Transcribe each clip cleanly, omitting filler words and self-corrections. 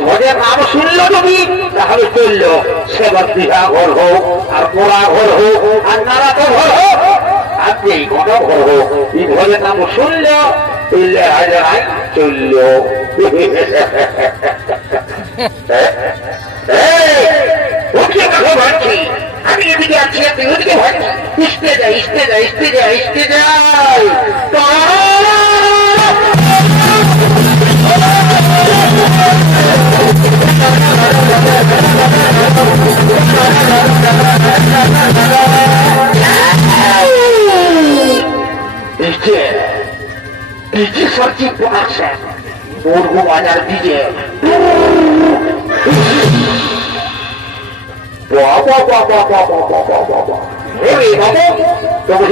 ভোজের নাম শুনলো তুমি তাহলে চললো সেবার বিহা ঘর হোক আর পোড়া ঘর হোক আর নারাতে ঘর হোক আর যেই কোনো ঘর হোক এই ভোজের নাম শুনলো চললে হাজারাই চললো। আমি এদিকে আছি আপনি ওদিকে ভাবছি ইস্তে যাই ইস্তে যাই ইস্তে যাই ইস্তে যাই ডিজে সরজি প্রোডাকশন মুরগু বাজার ডিজে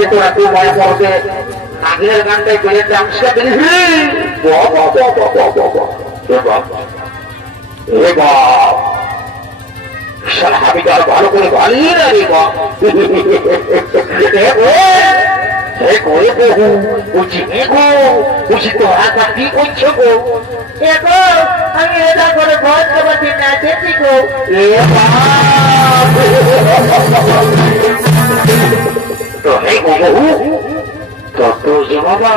তোরা তুই মনে পড়তে নাগিনের গানটাই করে ডান্সটা আমি তো আর ভালো করে ভালিয়ে না রে বাপ করে বহু বুঝি গো বুঝি তো আগে কি করছো গো আমি এটা করে ঘর খাবার নাচেছি গো তো হে গো বহু তো যে বাবা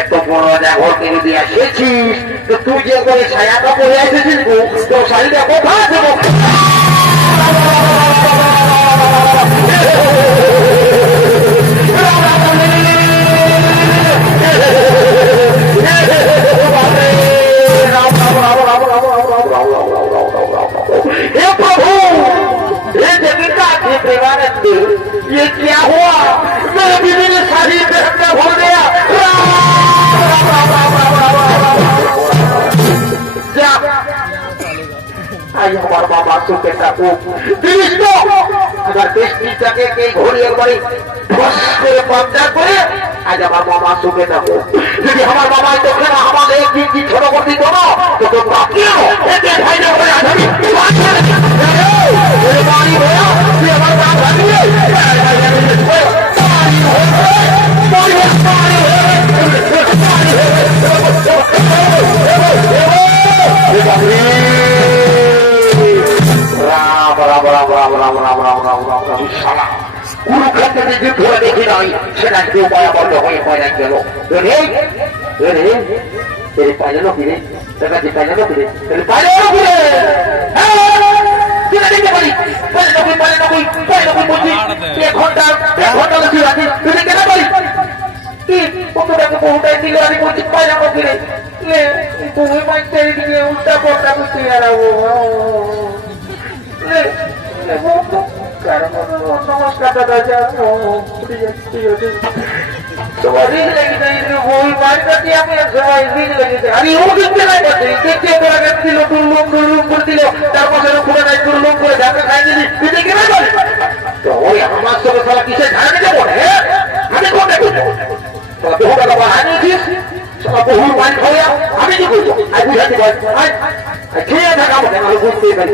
এত বড় ঘর কিনে দিয়ে এসেছিস তো তুই যে করে ছায়াটা পরে এসেছিস গো তো শাড়িটা কোথায় দেবো ये क्या हुआ मेरे बीवी ने सारी बेहतर भूल गया आई हमारे बाबा सुखे टाकू अगर दृष्टिटाके घुरी एक बार कब्जा करे आज हमारे बाबा सुखे टाकू यदि हमारे बाबा देखे ना हमारे एक दिन की छोड़ो कर दी दोनों तो बाकी भाई ने बारी होया हमारे बाबा কুরুক্ষেত্রে যুদ্ধ দেখি নাই সেটা কেউ পায়াবদ্ধ হয়ে পয়নায় গেল পাইলো ফিরে পাইলো ফিরে পাইলো ফিরে দেখতে পারি এক ঘন্টা তুমি কেন পারি বহুটাই দিল আমি বলছি পাইলাম ফিরে তুমি মাইতে দিকে উল্টা পড়টা করতে নমস্কার দাদা তোমার ঋণ লেগেছে বই বাড়িতে আমি সবাই ঋণ লেগেছে আরে ও দেখতে নাই দেখতে দিল দুর্লভ করে দিল তার পাশে খুলে নাই দুর্লভ করে ঢাকা খাই দিলি তুই দেখে না বলে তো ওই আমার সঙ্গে সারা কিসে ঝাড়া দিতে বলে আমি কোনটা করবো বহু টাকা আনিয়েছিস বহু পানি খাওয়া আমি কি করবো আর বুঝাতে পারি খেয়ে থাকা আমাকে আমি বুঝতেই পারি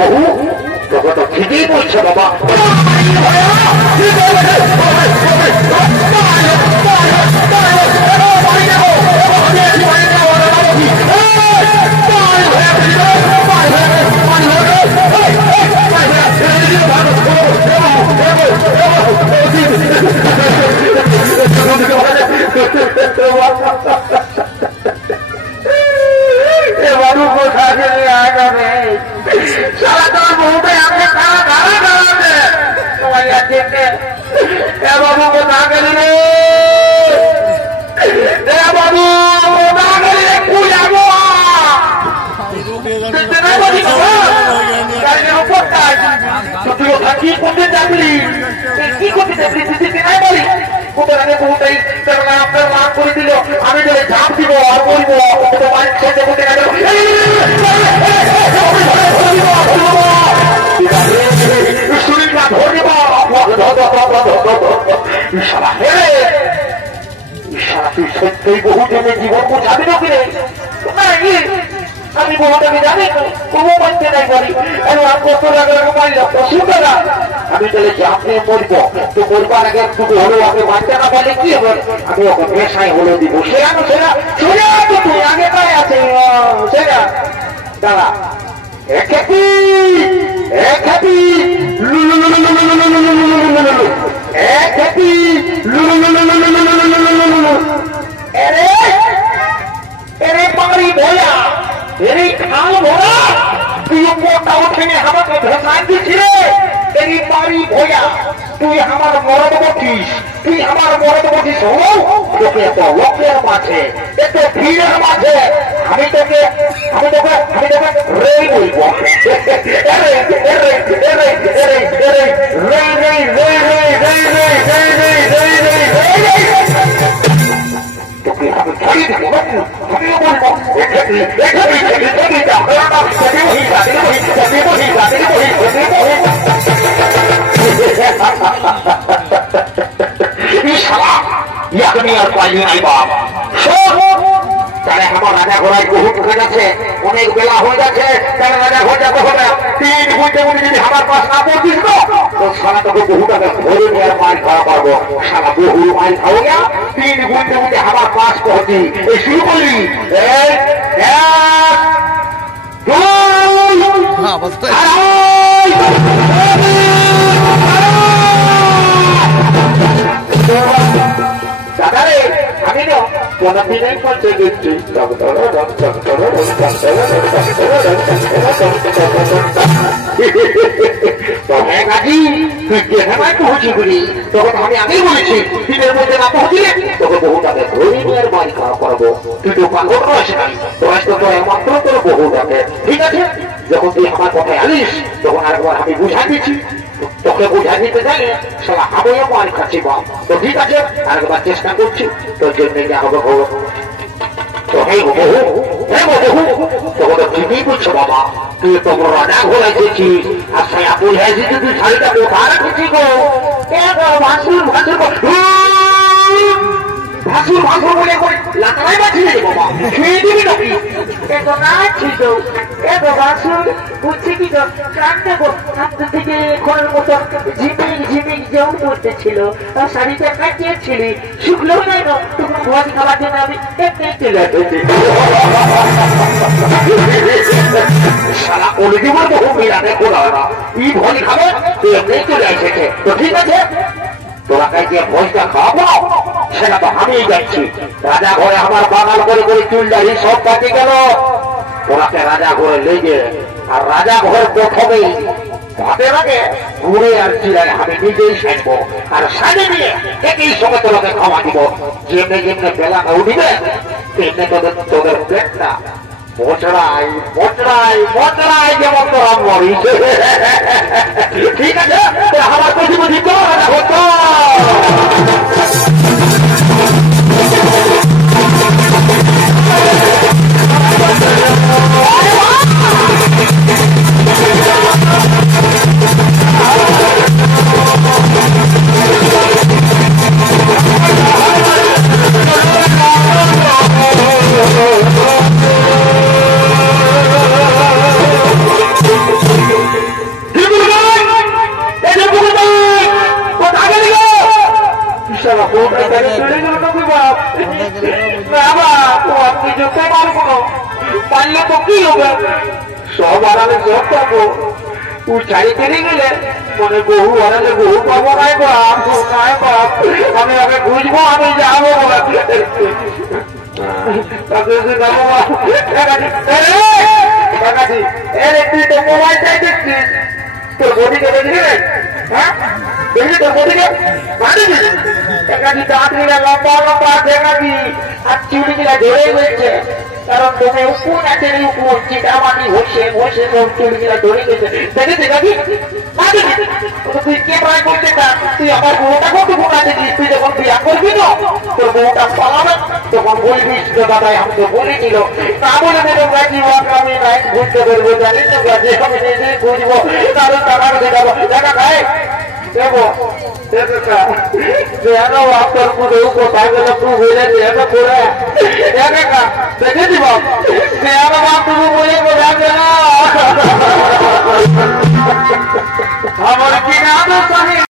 বহু তোকে তো ঠিকই বলছে বাবা बाबू को खा के नहीं आएगा नहीं सारा तो मुंह पे आपने खाना खाना खाना तुम्हारी अच्छे बाबू को खा के नहीं बाबू को खा के नहीं पूजा को তুই থাকি কোনটা যাবি কি করতে যাবি দিদি নাই বলি কোথায় বহুটাই তার নাম করে দিল আমি যদি ঝাঁপ দিব আর বলবো তোমার ছেলে কোথায় গেল শরীরটা ধরে তুই সত্যই বহু জনে জীবন বোঝাবি না কিনে আমি বহুটাকে জানি তবু মানতে নাই বলি কত টাকা পাইল পশু টাকা আমি তাহলে আপনি মরব তো মরবার আগে একটু হলেও আপনি মানতে না পারলে কি হবে আমি ওকে পেশায় হলেও দিব সে আমি সেটা চলে আসবে দাঁড়া একটি একটি একটি এরে এরে পাগড়ি ভোলা এরে খাল ভোলা তুই মোটা উঠে আমাকে ধোকান দিছিলে এরি পাগড়ি ভোলা তুই আমার মরদ বটিস তুই আমার মরদ বটিস হলো তোকে এত লোকের মাঝে এত ভিড়ের মাঝে আমি তোকে রে বলবো তোকে আমি ছাড়িয়ে দেবো আমিও বলবো আর পাইনি নাই বাপ তাহলে আমার রাজা ঘোড়ায় বহু ঢুকে যাচ্ছে অনেক বেলা হয়ে যাচ্ছে তাহলে রাজা ঘর যাতে হবে 3 ঘন্টা মধ্যে যদি আমার পাশ না পড়ছিস তো সারা তোকে বহু টাকা ধরে নিয়ে মাইল খাওয়া পারবো সারা বহু মাইল খাওয়া গিয়া 3 ঘন্টার মধ্যে আমার পাশ পড়ছি এই শুরু করলি দাদারে আমি না কোনদিনই পৌঁছে দিচ্ছি তখন আমি আগেই বলেছি দিনের মধ্যে না পৌঁছিলে তোকে বহু টাকা ধরে নিয়ে বাড়ি খাওয়া করবো তুই তো পাগল রয়েছে নাই বয়স তো একমাত্র তোর বহু টাকা ঠিক আছে যখন তুই আমার কথায় আনিস তখন আরেকবার আমি বুঝা দিচ্ছি তোকে বুঝা দিতে চাই সারা আমিও মাল খাচ্ছি বাপ তো ঠিক আছে আরেকবার চেষ্টা করছি তোর জন্য যা হবে হবো তোকে ঠিকই করছো বাবা তুই তো রাজা ঘোরাইছিস আর সায়া বুঝাইছি তুই শাড়িটা কোথা রাখেছি গো ভাসুর ভাসুর ভাসুর ভাসুর বলে করে লাতাই বাঁচিয়ে দেবো বাবা খেয়ে দিবি নাকি এত না ছিল এত ভাসুর বুঝছি কি কান দেবো হাত থেকে ঘরের মতো ঝিমিক ঝিমিক জল পড়তেছিল আর শাড়িটা কাটিয়েছিলি শুকলেও নাই না তখন ভোজ খাওয়ার জন্য আমি এমনি চলে এসেছি সারা বলে দিব বহু মিলাতে খোলা না ই ভোজ খাবে তুই এমনি চলে এসেছে তো ঠিক আছে তোরা যে ভোজটা খাওয়াবো সেটা তো আমিই যাচ্ছি রাজা ঘরে আমার বাঙাল করে করে চুল দাঁড়ি সব কাটে গেল তোরাকে রাজা ঘরে লেগে আর রাজা ঘর প্রথমেই ভাতের আগে ঘুরে আর চিরায় আমি নিজেই সাজবো আর সাজে নিয়ে একই সঙ্গে তোরাকে খাওয়া দিব যেমনি যেমনি বেলাটা উঠিবে তেমনি তোদের পেটটা মোচড়াই মোচড়াই মোচড়াই যেমন তোরা মরিস ঠিক আছে আমার প্রতিপতি তো রাজা হতো পারলে তো কি হবে সব আড়ালে সব পাবো ছাড়ি কেটে গেলে মানে বহু আড়ালে বহু পাবো নাই বাপ নাই বাপ আমি আগে বুঝবো আমি যাবো তুই তো মোবাইল চাই দেখছিস তোর বডিকে দেখলি হ্যাঁ দেখলি তোর বডিকে দাঁতগুলা লম্বা লম্বা দেখাবি আর চুলগুলা ধরে গেছে কারণ তুমি উকুন আছে উকুন চিটামাটি হচ্ছে বসে সব চুলগুলা ধরে গেছে দেখেছে নাকি তুই কে প্রায় করতে চাস তুই আমার বউটা কত গুণ আছে তুই যখন বিয়া করবি না তোর বউটা পালাবে তখন বলবি দাদাই আমাকে বলেছিল না বলে দেবো গাছি আমি নাই বুঝতে পারবো জানিস না গাছে আমি নিজেই বুঝবো তাহলে টাকার দেখাবো টাকা খায় দেবো আপনার পুরো কোথায় গেলে তু বলে এটা করে দেখে দিব আমার কি না